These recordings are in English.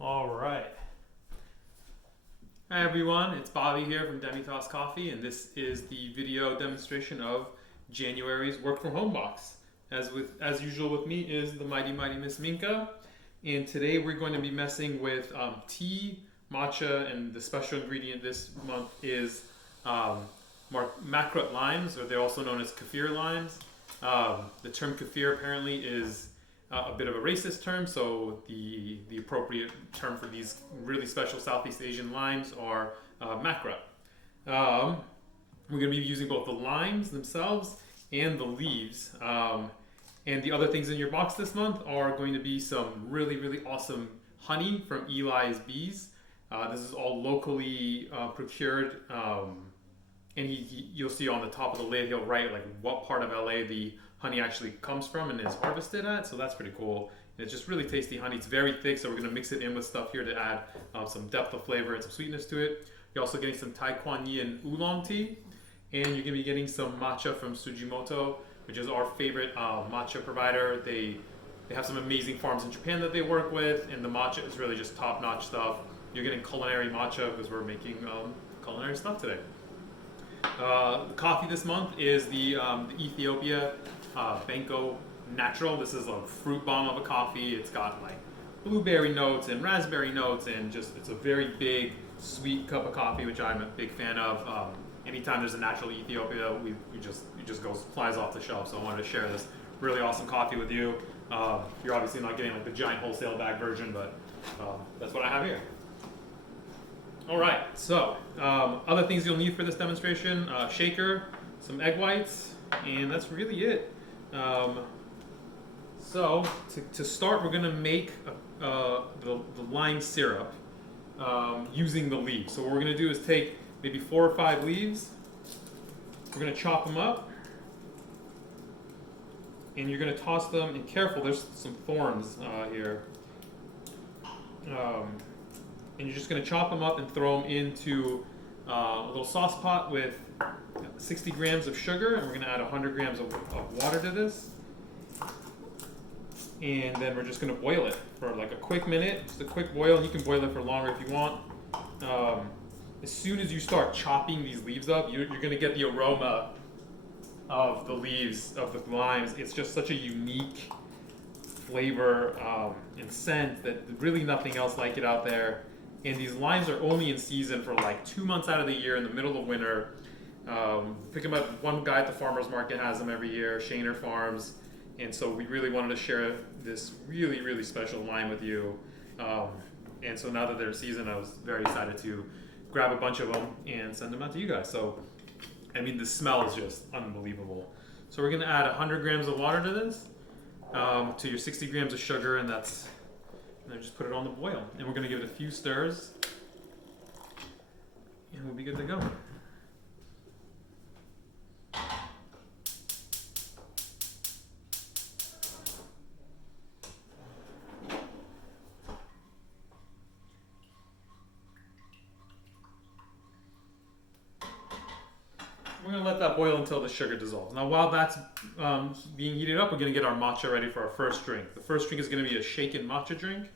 All right. Hi everyone, it's Bobby here from Demitasse Coffee, and this is the video demonstration of January's work from home box. As usual with me is the mighty Miss Minka, and today we're going to be messing with tea, matcha, and the special ingredient this month is makrut limes, or they're also known as kaffir limes. The term kaffir apparently is a bit of a racist term, so the appropriate term for these really special Southeast Asian limes are makrut. We're going to be using both the limes themselves and the leaves. And the other things in your box this month are going to be some really awesome honey from Eli's Bees. This is all locally procured, and you'll see on the top of the lid he'll write like what part of LA the honey actually comes from and is harvested at, so that's pretty cool. And it's just really tasty honey. It's very thick, so we're going to mix it in with stuff here to add some depth of flavor and some sweetness to it. You're also getting some Tai Kwan Yin oolong tea, and you're going to be getting some matcha from Sujimoto, which is our favorite matcha provider. They have some amazing farms in Japan that they work with, and the matcha is really just top-notch stuff. You're getting culinary matcha because we're making culinary stuff today. The coffee this month is the Ethiopia Benko Natural. This is a fruit bomb of a coffee. It's got like blueberry notes and raspberry notes, and it's a very big, sweet cup of coffee, which I'm a big fan of. Anytime there's a natural Ethiopia, it just flies off the shelf. So I wanted to share this really awesome coffee with you. You're obviously not getting like the giant wholesale bag version, but that's what I have here. All right, so other things you'll need for this demonstration, shaker, some egg whites, and that's really it. So to start, we're gonna make the lime syrup using the leaves. So what we're gonna do is take maybe 4 or 5 leaves, we're gonna chop them up, and you're gonna toss them, and careful, there's some thorns here. And you're just going to chop them up and throw them into a little sauce pot with 60 grams of sugar, and we're going to add 100 grams of water to this. And then we're just going to boil it for like a quick minute, just a quick boil, and you can boil it for longer if you want. As soon as you start chopping these leaves up, you're going to get the aroma of the leaves, of the limes. It's just such a unique flavor and scent that really nothing else like it out there. And these limes are only in season for like 2 months out of the year in the middle of winter. Pick them up. One guy at the farmer's market has them every year, Shaner Farms. And so we really wanted to share this really special lime with you. And so now that they're in season, I was very excited to grab a bunch of them and send them out to you guys. So, I mean, the smell is just unbelievable. So we're going to add 100 grams of water to this, to your 60 grams of sugar, and then just put it on the boil. And we're going to give it a few stirs, and we'll be good to go. We're going to let that boil until the sugar dissolves. Now while that's being heated up, we're going to get our matcha ready for our first drink. The first drink is going to be a shaken matcha drink.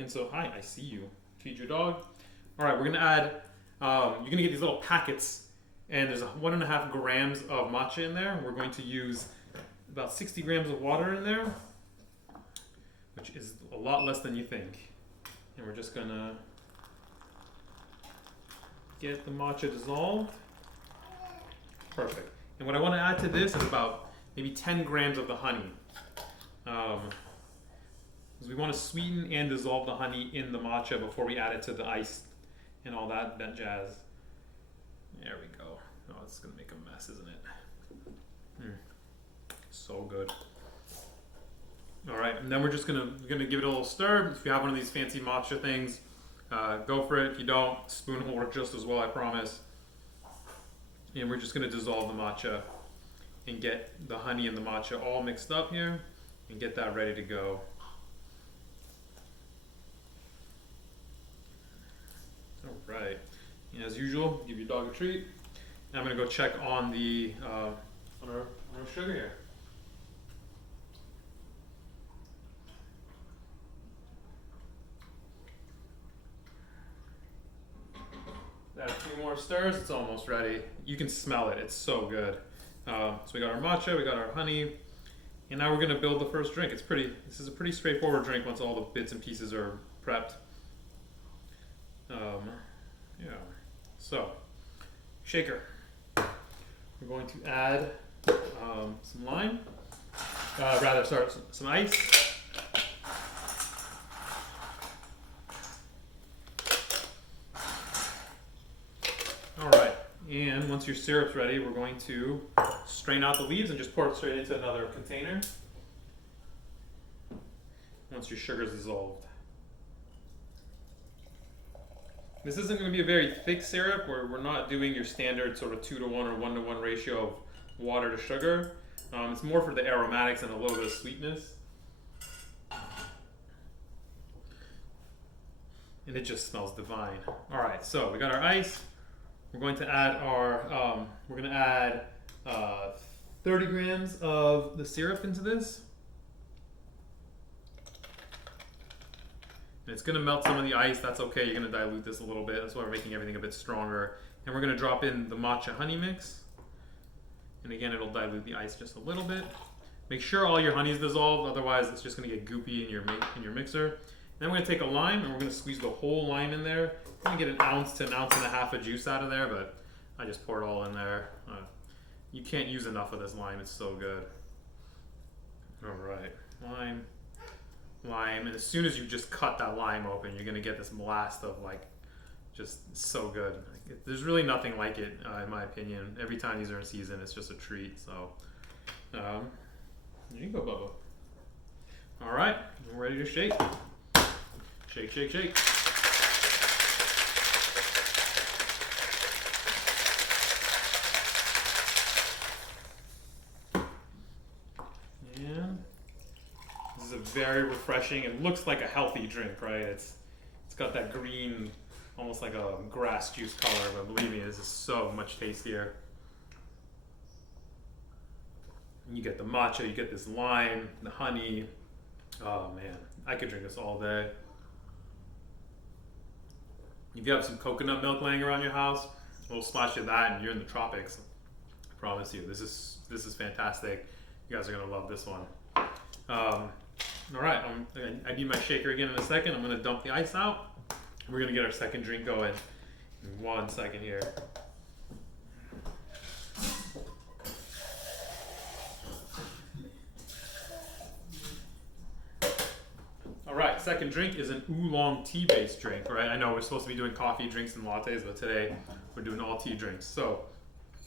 And so, hi, I see you. Feed your dog. All right, we're going to add, you're going to get these little packets, and there's 1.5 grams of matcha in there. We're going to use about 60 grams of water in there, which is a lot less than you think. And we're just going to get the matcha dissolved. Perfect. And what I want to add to this is about maybe 10 grams of the honey. Because we want to sweeten and dissolve the honey in the matcha before we add it to the ice and all that jazz. There we go. Oh, it's going to make a mess, isn't it? So good. All right, and then we're just going to give it a little stir. If you have one of these fancy matcha things, go for it. If you don't, spoon will work just as well, I promise. And we're just going to dissolve the matcha and get the honey and the matcha all mixed up here and get that ready to go. All right. And as usual, give your dog a treat. And I'm going to go check on the on our sugar here. more stirs, it's almost ready. You can smell it, it's so good. So we got our matcha, we got our honey, and now we're gonna build the first drink. This is a pretty straightforward drink once all the bits and pieces are prepped. Yeah, so shaker. We're going to add some lime, some ice. All right, and once your syrup's ready, we're going to strain out the leaves and just pour it straight into another container once your sugar's dissolved. This isn't going to be a very thick syrup. We're not doing your standard sort of 2-to-1 or 1-to-1 ratio of water to sugar. It's more for the aromatics and a little bit of sweetness. And it just smells divine. All right, so we got our ice. We're going to add our 30 grams of the syrup into this. And it's going to melt some of the ice. That's okay. You're going to dilute this a little bit. That's why we're making everything a bit stronger. And we're going to drop in the matcha honey mix. And again, it'll dilute the ice just a little bit. Make sure all your honey is dissolved. Otherwise, it's just going to get goopy in your mixer. Then we're going to take a lime and we're going to squeeze the whole lime in there. I'm going to get an ounce to an ounce and a half of juice out of there, but I just pour it all in there. You can't use enough of this lime. It's so good. All right, lime, and as soon as you just cut that lime open, you're going to get this blast of like, just so good. There's really nothing like it, in my opinion. Every time these are in season, it's just a treat. So, there you go, Bubba. All right, we're ready to shake. Shake, shake, shake. And this is a very refreshing and looks like a healthy drink, right? It's got that green, almost like a grass juice color, but believe me, this is so much tastier. You get the matcha, you get this lime, the honey. Oh man, I could drink this all day. If you have some coconut milk laying around your house, a little splash of that and you're in the tropics. I promise you, this is fantastic. You guys are gonna love this one. All right, I need my shaker again in a second. I'm gonna dump the ice out. We're gonna get our second drink going in 1 second here. All right, second drink is an oolong tea based drink, right? I know we're supposed to be doing coffee drinks and lattes, but today we're doing all tea drinks. So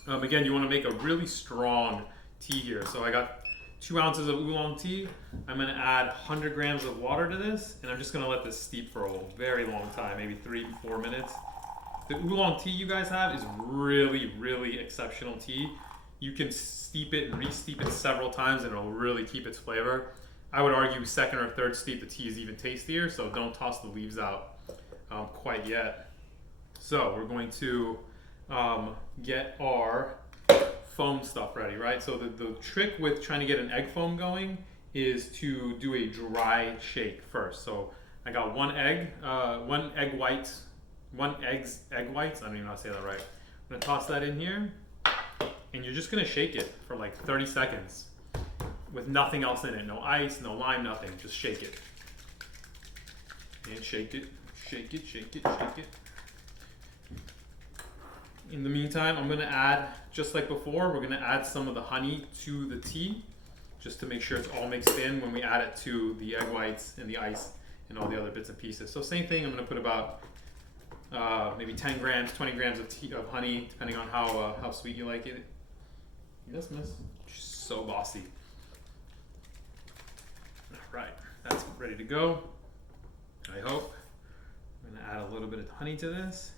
again, you wanna make a really strong tea here. So I got 2 ounces of oolong tea. I'm gonna add 100 grams of water to this, and I'm just gonna let this steep for a very long time, maybe 3-4 minutes. The oolong tea you guys have is really, really exceptional tea. You can steep it and re-steep it several times and it'll really keep its flavor. I would argue second or third steep, the tea is even tastier, so don't toss the leaves out quite yet. So we're going to get our foam stuff ready, right? So the trick with trying to get an egg foam going is to do a dry shake first. So I got one egg whites. I don't even know how to say that right. I'm gonna toss that in here, and you're just gonna shake it for like 30 seconds with nothing else in it. No ice, no lime, nothing. Just shake it. And shake it, shake it, shake it, shake it. In the meantime, I'm gonna add, just like before, we're gonna add some of the honey to the tea, just to make sure it's all mixed in when we add it to the egg whites and the ice and all the other bits and pieces. So same thing, I'm gonna put about maybe 10 grams, 20 grams of honey, depending on how sweet you like it. Yes, miss. She's so bossy. All right, that's ready to go, I hope. I'm gonna add a little bit of honey to this.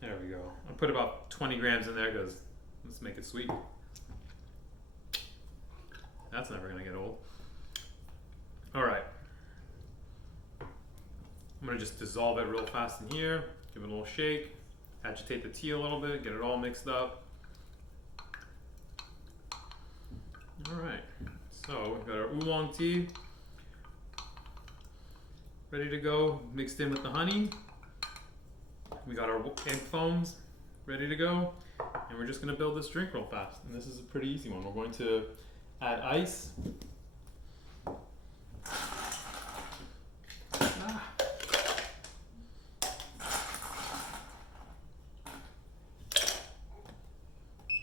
There we go. I'll put about 20 grams in there because let's make it sweet. That's never gonna get old. All right. I'm gonna just dissolve it real fast in here, give it a little shake, agitate the tea a little bit, get it all mixed up. All right, so we've got our oolong tea ready to go, mixed in with the honey. We got our egg foams ready to go, and we're just going to build this drink real fast. And this is a pretty easy one. We're going to add ice.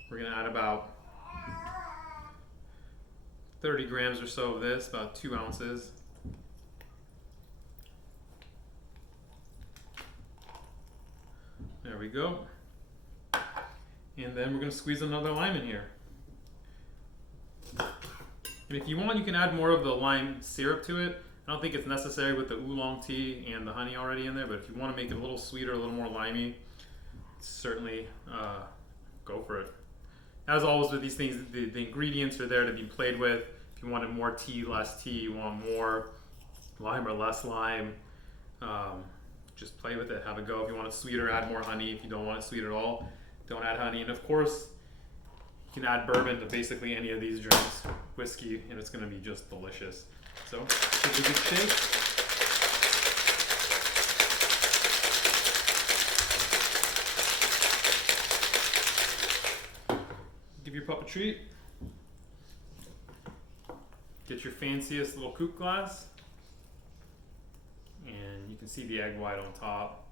We're going to add about 30 grams or so of this, about 2 ounces. There we go. And then we're going to squeeze another lime in here. And if you want, you can add more of the lime syrup to it. I don't think it's necessary with the oolong tea and the honey already in there, but if you want to make it a little sweeter, a little more limey, certainly go for it. As always with these things, the ingredients are there to be played with. If you wanted more tea, less tea, you want more lime or less lime, just play with it, have a go. If you want it sweeter, add more honey. If you don't want it sweet at all, don't add honey. And of course, you can add bourbon to basically any of these drinks, whiskey, and it's going to be just delicious. So, give it a good shake. Give your pup a treat. Get your fanciest little coupe glass. And you can see the egg white on top.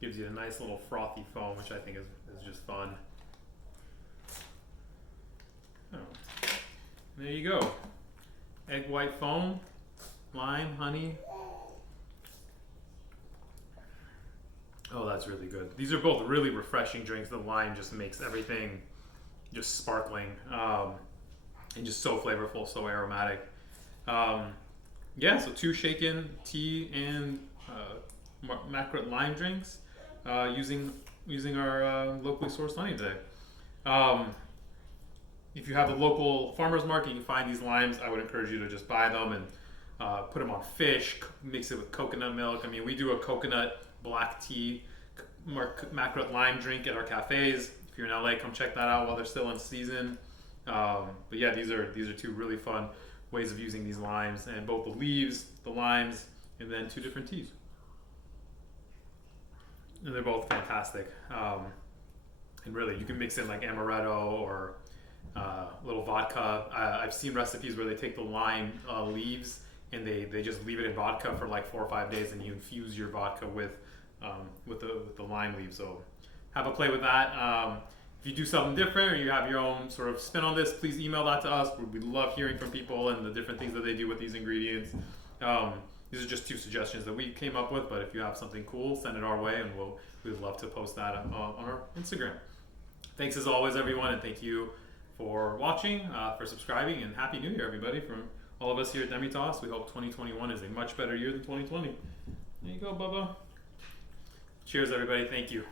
Gives you a nice little frothy foam, which I think is just fun. Oh. There you go. Egg white foam, lime, honey. Oh, that's really good. These are both really refreshing drinks. The lime just makes everything just sparkling and just so flavorful, so aromatic. Yeah, so 2 shaken tea and makrut lime drinks using our locally sourced honey today. If you have a local farmer's market, you can find these limes. I would encourage you to just buy them and put them on fish, mix it with coconut milk. I mean, we do a coconut black tea makrut lime drink at our cafes. If you're in LA, come check that out while they're still in season. But yeah, these are 2 really fun ways of using these limes, and both the leaves, the limes, and then 2 different teas. And they're both fantastic. And really, you can mix in like amaretto or a little vodka. I've seen recipes where they take the lime leaves and they just leave it in vodka for like 4 or 5 days, and you infuse your vodka with the lime leaves. So have a play with that. If you do something different or you have your own sort of spin on this, please email that to us. We love hearing from people and the different things that they do with these ingredients. These are just 2 suggestions that we came up with, but if you have something cool, send it our way, and we'd love to post that on our Instagram. Thanks as always, everyone, and thank you for watching, for subscribing, and Happy New Year, everybody, from all of us here at Demitasse. We hope 2021 is a much better year than 2020. There you go, Bubba. Cheers, everybody. Thank you.